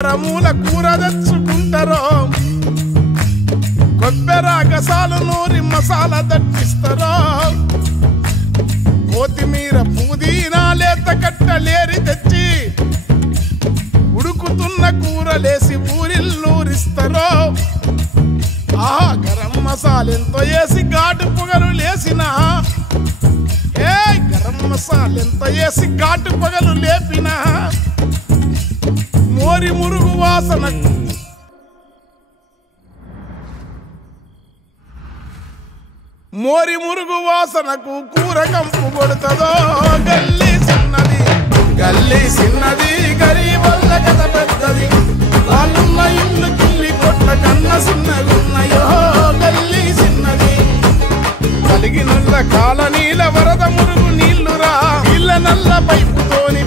రమూల కూర తెచ్చుకుంటారో కొబ్బెర గసాలు నూరి మసాలా దట్టిస్తారో కొత్తిమీర పుదీనా లేత కట్టలేరి తెచ్చి ఉడుకుతున్న కూరలేసి ఊరిల్లూరిస్తారో ఆ గరం మసాలెంతో వేసి ఘాటు పొగలు లేసిన గరం మసాలెంతో వేసి ఘాటు పొగలు లేపిన మోరి మురుగు వాసనకు మోరి మురుగు వాసనకు కూర కంపు కొడుతుందో గల్లీ చిన్నది గరీబల్ల కథ పెద్దది వాళ్ళున్న ఇల్లు కిల్లి కొట్ల కన్న చిన్నగున్నాయో గల్లీ చిన్నది కలిగినల్ల కాలనీల వరద మురుగు నీళ్లురా ఇళ్ళ నల్ల పైపుతోని